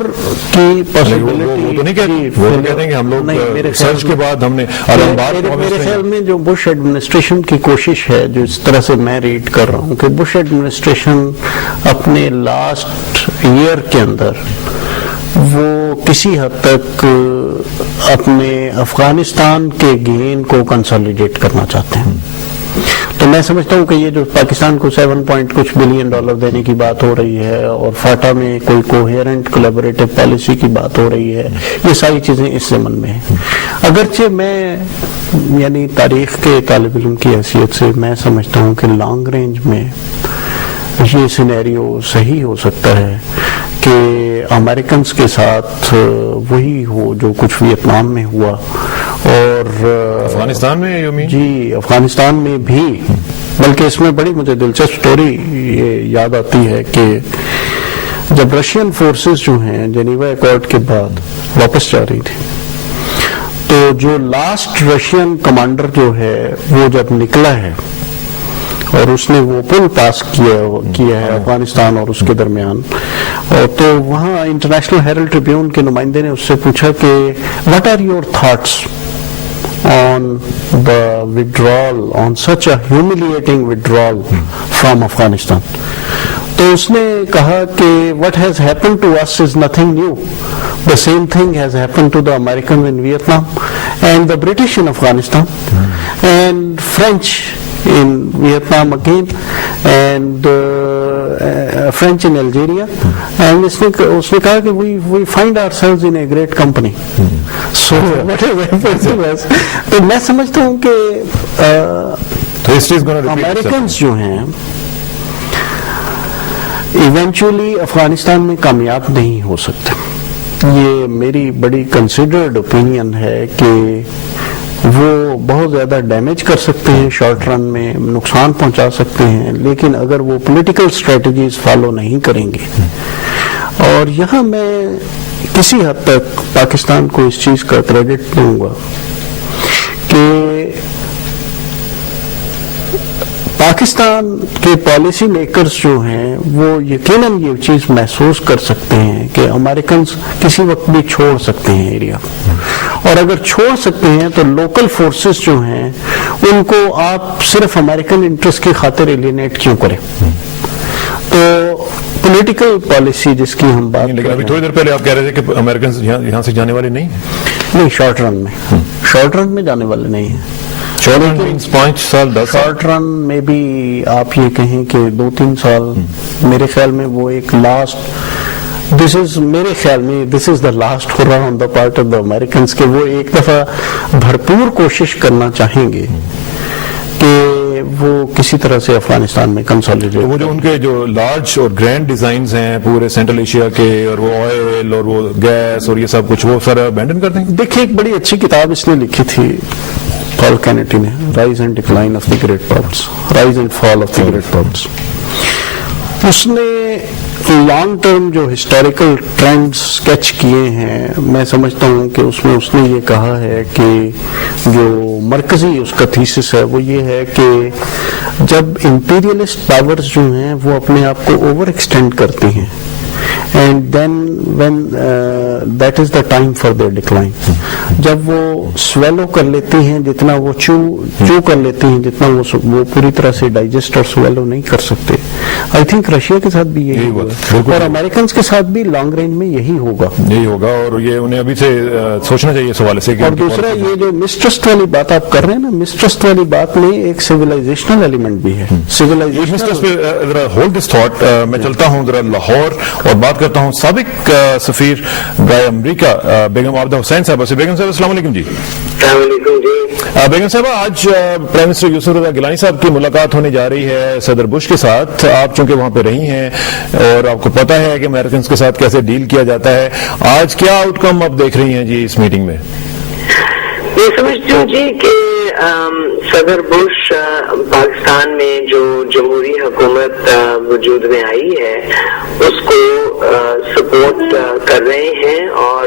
Failure کی possibility وہ تو نہیں کہتے، وہ کہتے ہیں کہ ہم لوگ ریسرچ کے بعد ہم نے میرے خیال میں جو بش ایڈمنسٹریشن کی کوشش ہے، جو اس طرح سے میں ریڈ کر رہا ہوں کہ بش ایڈمنسٹریشن اپنے لاسٹ ایئر کے اندر وہ کسی حد تک اپنے افغانستان کے گین کو کنسالیڈیٹ کرنا چاہتے ہیں. تو میں سمجھتا ہوں کہ یہ جو پاکستان کو 7 کچھ بلین ڈالر دینے کی بات ہو رہی ہے اور فاٹا میں کوئی کوہیرنٹ کولیبوریٹو پالیسی کی بات ہو رہی ہے، یہ ساری چیزیں اس ضمن میں ہیں. اگرچہ میں یعنی تاریخ کے طالب علم کی حیثیت سے میں سمجھتا ہوں کہ لانگ رینج میں یہ سینیریو صحیح ہو سکتا ہے کہ امریکنز کے ساتھ وہی ہو جو کچھ ویتنام میں ہوا اور افغانستان میں جی افغانستان میں بھی. بلکہ اس میں بڑی مجھے دلچسپ سٹوری یہ یاد آتی ہے کہ جب رشین فورسز جو ہیں جنیوا ایکارڈ کے بعد واپس جا رہی تھی تو جو لاسٹ رشین کمانڈر جو ہے وہ جب نکلا ہے اور اس نے وہ پل پاس کیا ہے افغانستان اور اس کے درمیان، تو وہاں انٹرنیشنل ہیرلڈ ٹریبیون کے نمائندے نے اس سے پوچھا کہ what are your thoughts on the withdrawal, on such a humiliating withdrawal from Afghanistan. تو اس نے کہا کہ what has happened to us is nothing new. The same thing has happened to the Americans in Vietnam and the British in Afghanistan and French in Vietnam again and French in Algeria. And اس نے کہا کہ we find ourselves in a great company. So whatever happens to us. تو میں سمجھتا ہوں کہ Americans جو ہیں ایونچولی افغانستان میں کامیاب نہیں ہو سکتے. یہ میری بڑی کنسیڈرڈ اوپینین ہے کہ وہ بہت زیادہ ڈیمیج کر سکتے ہیں، شارٹ رن میں نقصان پہنچا سکتے ہیں، لیکن اگر وہ پولیٹیکل اسٹریٹجیز فالو نہیں کریں گے. اور یہاں میں کسی حد تک پاکستان کو اس چیز کا کریڈٹ دوں گا کہ پاکستان کے پالیسی میکرز جو ہیں وہ یقیناً یہ چیز محسوس کر سکتے ہیں کہ امریکنز کسی وقت بھی چھوڑ سکتے ہیں ایریا، اور اگر چھوڑ سکتے ہیں تو لوکل فورسز جو ہیں ان کو آپ صرف امریکن انٹرسٹ کی خاطر ایلینیٹ کیوں کریں. تو پولیٹیکل پالیسی جس کی ہم بات لیکن ابھی تھوڑی دیر پہلے آپ کہہ رہے تھے کہ امریکنز یہاں سے جانے والے نہیں شارٹ رن میں جانے والے نہیں ہیں. شارٹ رن میں بھی آپ یہ کہیں کہ 2-3 سال میرے خیال میں وہ ایک last this is the last hurrah on the part of the Americans کہ وہ ایک دفعہ بھرپور کوشش کرنا چاہیں گے کہ وہ کسی طرح سے افغانستان میں کنسالیڈیٹ. وہ جو ان کے جو لارج اور گرینڈ ڈیزائنز ہیں پورے سینٹرل ایشیا کے، اور وہ آئل اور وہ گیس اور یہ سب کچھ، وہ سارا ابینڈن کر دیں گے. دیکھیے ایک بڑی اچھی کتاب اس نے لکھی تھی پال کینیٹی نے، rise and decline of the great powers, rise and fall of the great powers. اس نے لانگ ٹرم جو ہسٹوریکل ٹرینڈ سکیچ کیے ہیں، میں سمجھتا ہوں کہ اس میں اس نے یہ کہا ہے کہ جو مرکزی اس کا تھیسس ہے وہ یہ ہے کہ جب امپیریلسٹ پاورز جو ہیں وہ اپنے آپ کو اوور ایکسٹینڈ کرتی ہیں and then when that is the time for their decline. جب وہ سویلو کر لیتی ہیں، جتنا وہ چو کر لیتی ہیں، جتنا وہ پوری طرح سے ڈائجسٹ اور سویلو نہیں کر سکتے. آئی تھنک رشیا کے ساتھ بھی یہی ہوگا اور امریکنز کے ساتھ بھی لانگ رینج میں یہی ہوگا. اور یہ انہیں ابھی سے سوچنا چاہیے اس حوالے سے. اور دوسرا یہ جو مسٹرسٹ والی بات آپ کر رہے ہیں نا، مسٹرسٹ والی بات میں ایک سویلائزیشنل ایلیمنٹ بھی ہے. Hold this thought. میں چلتا ہوں ذرا لاہور اور بات کرتا ہوں سابق سفیر برائے امریکہ بیگم عابدہ حسین صاحبہ سے. بیگم صاحب السلام علیکم. جی السلام علیکم. جی بیگم صاحبہ، آج پرائم منسٹر یوسف رضا گیلانی صاحب کی ملاقات ہونے جا رہی ہے صدر بش کے ساتھ. آپ چونکہ وہاں پہ رہی ہیں اور آپ کو پتا ہے کہ امریکنز کے ساتھ کیسے ڈیل کیا جاتا ہے، آج کیا آؤٹ کم آپ دیکھ رہی ہیں جی اس میٹنگ میں؟ میں سمجھتی ہوں جی کہ صدر بش پاکستان میں جو جمہوری حکومت وجود میں آئی ہے اس کو سپورٹ کر رہے ہیں اور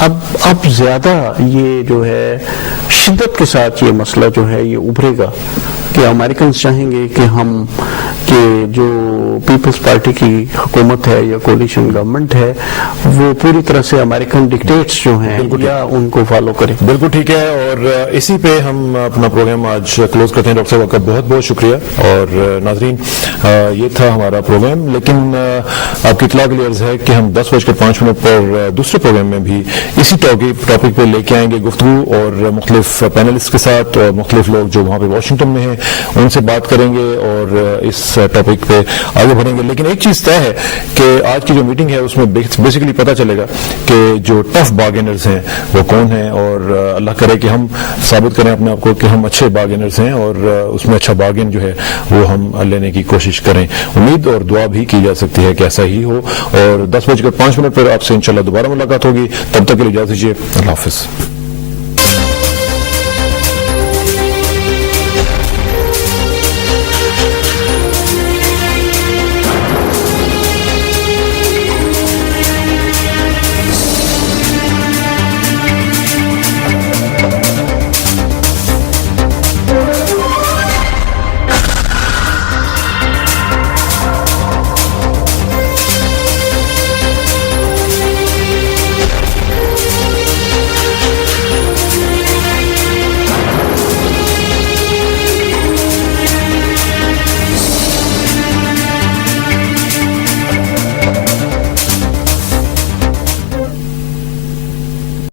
اب زیادہ یہ جو ہے شدت کے ساتھ یہ مسئلہ جو ہے یہ ابھرے گا کہ امریکنز چاہیں گے کہ جو پیپلز پارٹی کی حکومت ہے یا کولیشن گورنمنٹ ہے وہ پوری طرح سے امریکن ڈکٹیٹس جو ہیں یا ان کو فالو کرے. بالکل ٹھیک ہے، اور اسی پہ ہم اپنا پروگرام آج کلوز کرتے ہیں. ڈاکٹر صاحب آپ کا بہت بہت شکریہ. اور ناظرین یہ تھا ہمارا پروگرام، لیکن آپ کی اطلاع کے لیے عرض ہے کہ ہم 10:05 پر دوسرے پروگرام میں بھی اسی ٹاپک پہ لے کے آئیں گے گفتگو، اور مختلف پینلسٹ کے ساتھ اور مختلف لوگ جو وہاں پہ واشنگٹن میں ہیں ان سے بات کریں گے اور اس ٹاپک پہ آگے بڑھیں گے. لیکن ایک چیز طے ہے کہ آج کی جو میٹنگ ہے اس میں بیسیکلی پتہ چلے گا کہ جو ٹف بارگینرز ہیں وہ کون ہیں، اور اللہ کرے کہ ہم ثابت کریں اپنے آپ کو کہ ہم اچھے بارگینرز ہیں اور اس میں اچھا بارگین جو ہے وہ ہم لینے کی کوشش کریں. امید اور دعا بھی کی جا سکتی ہے کہ ایسا ہی ہو. اور 10:05 پر آپ سے انشاءاللہ دوبارہ ملاقات ہوگی. تب تک کے لیے اجازت دیجیے. اللہ حافظ.